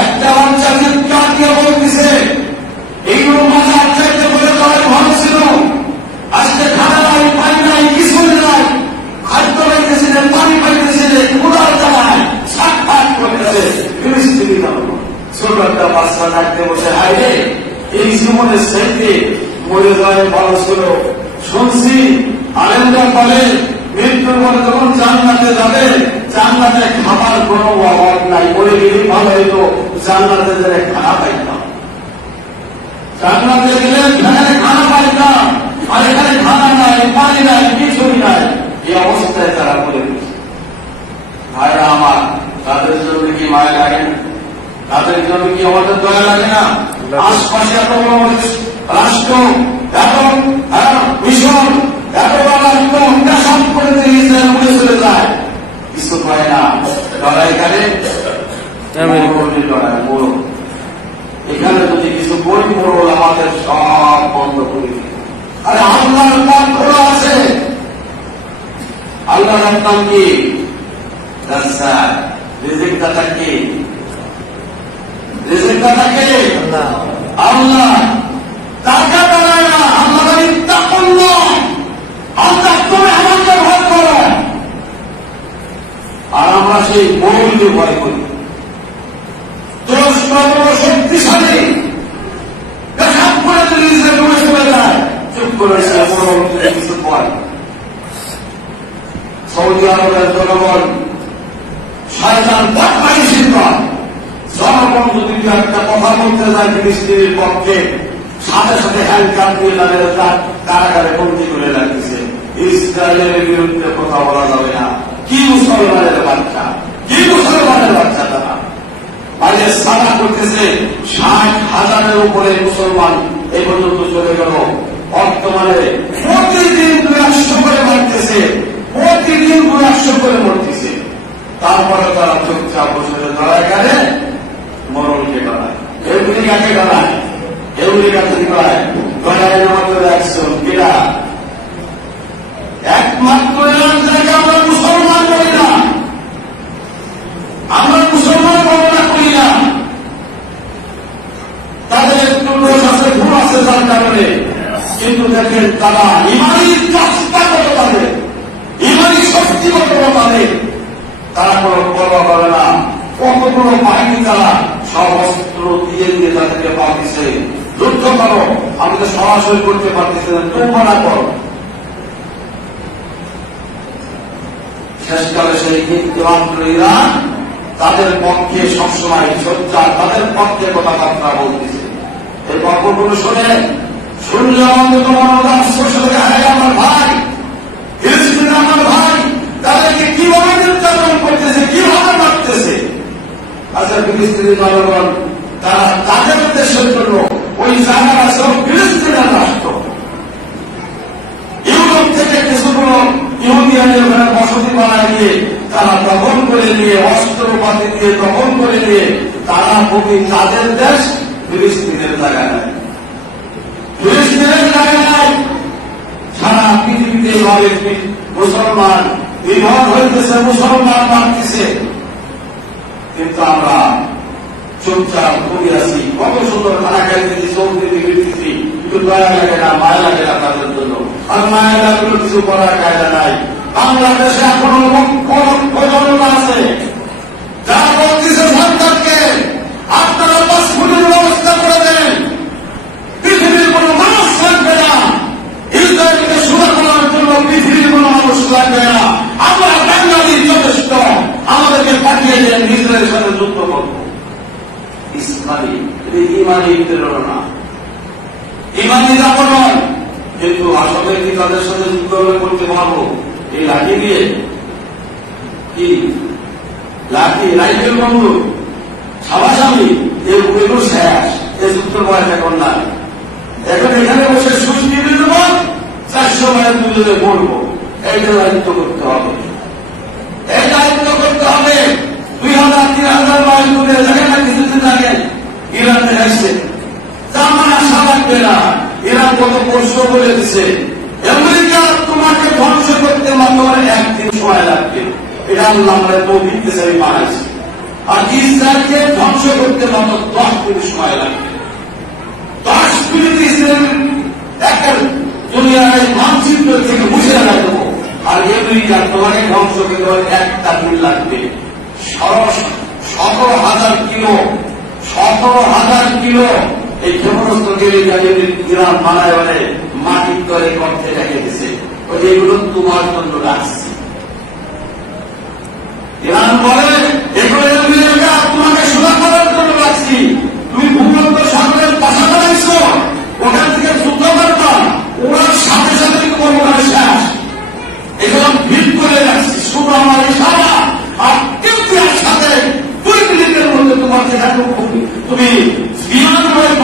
একটা বাচ্চা চিৎকার দিয়ে বলতেছে এইগুলো মাজার চাইতে বলে তাহলে ভালো ছিল, আজকে খানা নাই, পানি নাই, কিছু নাই, খাদ্য পাইতেছিলেন, পানি পাইতেছিলেন, উদার জানায় সাক্ষাৎ করতেছে ফিলিস্তিনি ধর্ম। ছোট একটা বাচ্চা ডাকতে বসে, হায় রে এই জীবনের চাইতে মরে যায় ভালো ছিল। শুনছি আলেমরা বলে মৃত্যুর পরে যখন জান্নাতে যাবে, জান্নাতে খাবার কোনো অভাব নাই, মরে গেলেই ভালো হইতো, জান্নাতে গেলে খানা পাইতাম, জান্নাতে গেলে খানা পাইতাম, আর এখানে খানা নাই, পানি নাই, কিছুই নাই। এই অবস্থায় তারা বলে দিচ্ছে। ভাইরা আমার, তাদের জন্য কি মায়া লাগে না? তাদের জন্য কি আমাদের দয়া লাগে না? আশপাশে এত বড় রাষ্ট্র, এত মিশন, এত বড় রাষ্ট্র সব করে ইসরায়েল উড়ে চলে যায়, কিছু পায় না। লড়াই করে লড়াই মোড়, এখানে যদি কিছু বই মোড় আমাদের সব বন্ধ করে দিই। আরে আল্লাহর পথ খোলা আছে। আল্লাহর নাম কি? রিজিক দাতা কি? রিজিক দাতা কে? আল্লাহ। টাকা দাঁড়ায় না, আল্লাহ আল্লাহ তুমি আমাকে ভয় করো, আর আমরা সেই মৌলকে ভয় করি। শক্তিশালী দেখাত করে যদি ডুবে চলে যায়, চুপ করে কিছু পয়। সৌদি আরবের জনগণ শয়তান জনগণ যদি একটা কথা বলতে যায় ফিলিস্তিনের পক্ষে, সাথে সাথে হ্যান্ডকাপ দিয়ে তাদের কারাগারে বন্দী করে রাখতেছে। ইসরায়েলের বিরুদ্ধে কথা বলা যাবে না। কি মুসলমানের বাচ্চা, কি মুসলমানের বাচ্চা তারা আজকে সাদা করতেছে। 60,000-এর উপরে মুসলমান এই পর্যন্ত চলে গেল। বর্তমানে প্রতিদিন 200 করে মারতেছে, প্রতিদিন 200 করে মরতেছে। তারপরে তারা চুপচাপ বসে লড়াই করে, মরণকে গড়ায়, এগুলিকাকে গড়ায়, এগুলিকাকে গড়ায়। গড়ায় মাত্র 100 কিরা, একমাত্র জায়গা আমরা মুসলমান করি না, আমরা মুসলমান গণনা করি না। তাদের একটু দোষ আছে, ভুল আছে তার কারণে, কিন্তু দেখেন তারা ইমানি চেষ্টা করে, তাদের ইমানি শক্তিগত তাদের, তারা কোনো পরোয়া করে না। কতগুলো বাহিনী তারা সব অস্ত্র দিয়ে দিয়ে তাদেরকে পাঠিয়েছে, যুদ্ধ করো, আমাদের সরাসরি করতে পারতেছে না, তোমরা করো। শেষকালে সেই হিন্দুরা তাদের পক্ষে সবসময় সোচ্চার, তাদের পক্ষে কথাবার্তা বলতেছে। এই গল্পগুলো শুনলে অন্তত মনোদান স্পর্শ করে, হ্যাঁ আমার ভাই, ফিলিস্তিন আমার ভাই, তাদেরকে কিভাবে নির্যাতন করতেছে, কিভাবে মারতেছে। আচ্ছা, ফিলিস্তিনি জনগণ তারা তাদের উদ্দেশ্যের জন্য ওই জায়গাটা সব ফিলিস্তিনের রাষ্ট্র। ইউরোপ থেকে কিছুগুলো ইহুদিয়ানের ওখানে বসতি বানায় দিয়ে তারা দখল করে নিয়ে, অস্ত্রপাতি দিয়ে দখল করে নিয়ে, তারা খুবই তাদের দেশ ফিলিস্তিনের জায়গা নেয়, ফিলিস্তিনের জায়গা নেয়। সারা পৃথিবীতে মুসলমান বিভর হইতেছে, মুসলমান মারতেছে, কিন্তু আমরা চুপচাপ ঘুরে আসি। কত সুন্দর খানা খাইতেছি, চৌধুরী ফিরতেছি, কিন্তু দয়া লাগে না, মায়া লাগে না তাদের জন্য। আর মায়া লাগলো কিছু করার কায়দা নাই। বাংলাদেশে এখনো প্রজন্ম আছে যারা বলতেছে সরকারকে, আপনারা পাসপোর্টের ব্যবস্থা করে দেন, পৃথিবীর কোন মানুষ লাগবে না, ইসরায়েলকে সুরা করার জন্য পৃথিবীর কোন মানুষ লাগবে না, আমরা বাঙালি যথেষ্ট, আমাদেরকে পাঠিয়ে দেন, ইসরায়েলের সাথে যুদ্ধ করব। ইসলামী ইমানি প্রেরণা, ইমানি দাপন, কিন্তু আসলে কি তাদের সাথে যুদ্ধ করতে পারবো? এই লাঠি দিয়ে, কি লাঠি, রাইফেল বন্দুক, সাবাসামি, এগুলো শেষ। এই যুদ্ধ বয়স এখন নাই। এখন এখানে বসে সুষ্টি দিয়ে দেবো, 400 মাইল দূরে পড়বো। এইটা দায়িত্ব করতে হবে, এই দায়িত্ব করতে হবে। 2000-3000 মাইল দূরে যেখানে কিছুদিন আগে ইরান দেখাচ্ছে, আমার আশা লাগবে না। ইরান কত প্রশ্ন বলে দিচ্ছে, আমেরিকা তোমাকে ধ্বংস করতে মাত্র 1 দিন সময় লাগবে। এটা আল্লাহ আমরা তৌফিক দিয়ে বানাইছি। আর ইসরায়েলকে ধ্বংস করতে মাত্র 10 মিনিট সময় লাগবে। 10 মিনিট ইসলাম একটা দুনিয়ার মানচিত্র থেকে মুছে ফেলা দেবো, আর আমেরিকা তোমাকে ধ্বংস করতে হলে 1 দিন লাগবে। 17,000 কিলো এই ক্ষেপণাস্ত্র গেলে ইরান বানায় বলে মাটির তলে গর্তে রেখে দিছে। এগুলো তোমার জন্য রাখছি। ইরান বলে এগুলো তোমাকে সোজা করার জন্য রাখছি। তুমি ভূমধ্য সাগরের পাশা বানাইছ, ওখান থেকে যুদ্ধ করবা, ওরা সাথে সাথে তোমার ওখানে শেষ। এগুলো ভিড় করে রাখছি, শুধু আমার ইশারা আর ইতিহাস সাথে 2 মিনিটের মধ্যে তোমার যেখানে তুমি বিমান রয়েছ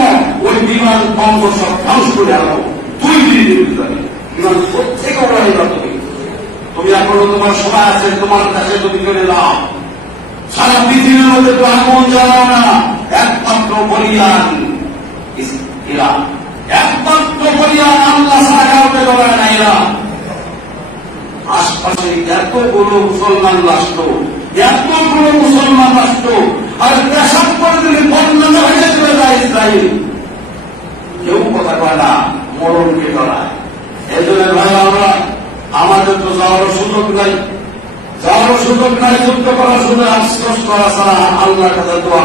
ওই বিমান বন্ধ সব ধ্বংস করে আনো 2 মিনিটের ভিতরে। বিমান প্রত্যেকে ওড়াইবা তুমি এখনো তোমার সময় আছে, তোমার কাছে যদি করে দাও। সারা পৃথিবীর মধ্যে তো আগুন জ্বালাও না, একমাত্র বলিয়ান ইরান, একমাত্র বলিয়ান আল্লাহ ছাড়া কাউকে জ্বলায় না ইরান। আশপাশে এতগুলো মুসলমান রাষ্ট্র, আর পেশাব করে যদি বন্ধ হয়ে চলে যায় ইসরায়েল, কেউ কথা কয় না, মরণকে ডরায়। এই জন্য ভাই আমরা আমাদের তো যাওয়ার সুযোগ নাই, যুদ্ধ করার সুযোগ আফসোস করা ছাড়া, আল্লাহর কাছে দোয়া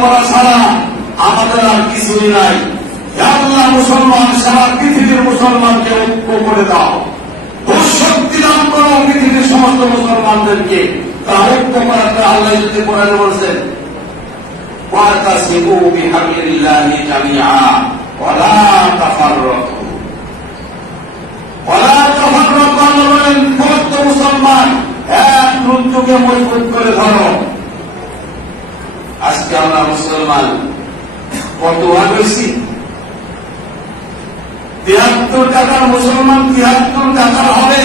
করা ছাড়া, আমাদের আর কিছুই নাই। আল্লাহ মুসলমান সারা পৃথিবীর মুসলমানকে ঐক্য করে দাও, শক্তি দান করো পৃথিবীর সমস্ত মুসলমানদেরকে। তা ঐক্য করাতে আল্লাহ যদি কোরআনে বলছেন ওয়াতাসিমু বিহাবলিল্লাহি জামিআ ওয়া লা তাফাররাকু। সমস্ত মুসলমান এক রুদ্রকে মজবুত করে ধরো। আজকে আমরা মুসলমান কত ভাগ হয়েছি? 73 টাকার মুসলমান 73 টাকার হবে,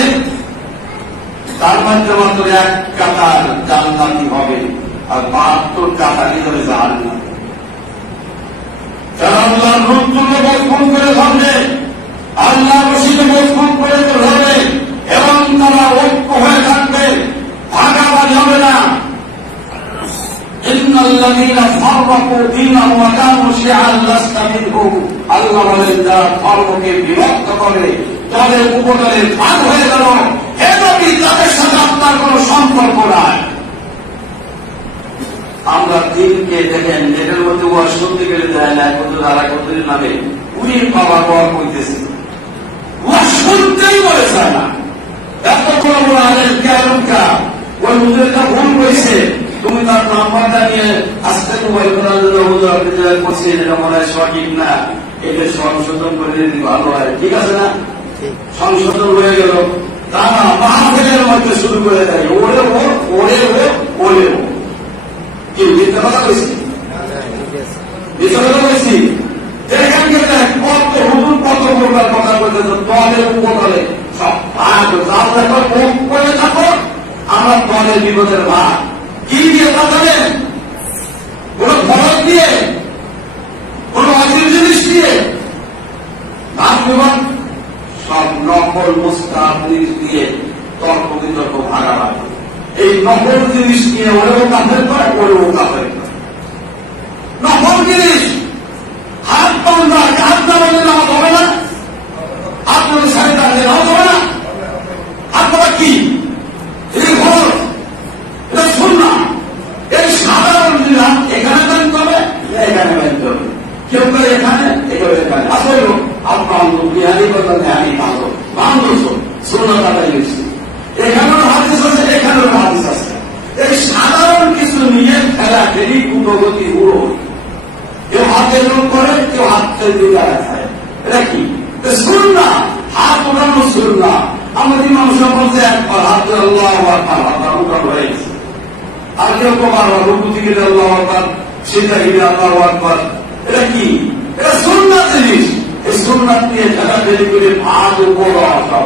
তার মধ্যে মাত্র 1 টাকার জান্নাতি হবে, আর 72 টাকা নিয়ে জাহান্নাম। যারা আল্লাহর রুদ্রকে মজবুত করে ধরবে, আল্লাহ রশিদে মজবুত করে ধরবে এবং তারা ঐক্য হয়ে থাকবে, ভাগাভাগি হবে না। ইন্নাল্লাযীনা ফাররাকু দীনাহুম ওয়া কানু শি'আন লাস্তা মিনহুম। আল্লাহ বলেন যারা ধর্মকে বিভক্ত করে, দলে উপদলে ভাগ হয়ে গেল, হে নবী তাদের সাথে আপনার কোন সম্পর্ক নাই। আমরা দিনকে দেখেন নেটের মধ্যে ওয়াজ শুনতে গেলে যায় না, কতদিন নামে উনি বাবা বাবা কইতেছে, ওয়াজ শুনতেই বলে চায় না। এত বড় বড় আলেম কেমনকা ওই হুজুরটা ভুল করেছে, তুমি তার নাম্বারটা নিয়ে আজকে মোবাইল করার জন্য হুজুর আপনি যেটা করছেন এটা মনে হয় সঠিক না, এটা সংশোধন করে দিলে ভালো হয়। ঠিক আছে না? সংশোধন হয়ে গেল, তারা মাহফিলের মধ্যে শুরু করে দেয় ওরে কি মিথ্যা কথা বলছি? মিথ্যা কথা বলছি? দেখেন কত হুজুর কত প্রকার কথা বলতেছে, দলে উপদলে সব ভাগ করে থাকো, আমার দলের বিপদের ভাগ কি দিয়ে পাঠাবেন? কোন খরচ দিয়ে, কোন অচির জিনিস দিয়ে ভাগ বিভাগ সব নকল মুস্তাহাব জিনিস দিয়ে তর্ক বিতর্ক ভাগাভাগি। এই নকল জিনিস নিয়ে ওরেও কাফের করে, ওরেও কাফের করে। নকল জিনিস হাত বান্ধা, হাত না বললে নামাজ হবে না, হাত বলে সাড়ে তাহলে নামাজ হবে না। হাত বলা কি? এই ঘর এটা শুননা, এই সাধারণ জিনিস এখানে জানতে হবে, এখানে জানতে হবে। কেউ করে এখানে, কেউ এখানে। আসলে আপনার বিহারি কথা আমি বান্ধব শোনা তাদের এখানেও হাদিস আছে, এখানেও হাদিস আছে। এই সাধারণ কিছু নিয়ে খেলা খেলি উগ্রগতি উড়ো, কেউ হাতে লোক করে, কেউ হাতে দিয়ে খায়। এটা কি শুননা? হাত ওঠানো শুননা। আমাদের মানুষ বলতে একবার হাত আল্লাহ হাত উঠানো হয়ে গেছে, আর কেউ কবার রঘুপতি গেলে আল্লাহ আকবার, সেটা গেলে আল্লাহ আকবার। এটা কি? এটা সুন্নাত জিনিস। এই সুন্নাত নিয়ে খেলা খেলি করে ভাগ উপর সব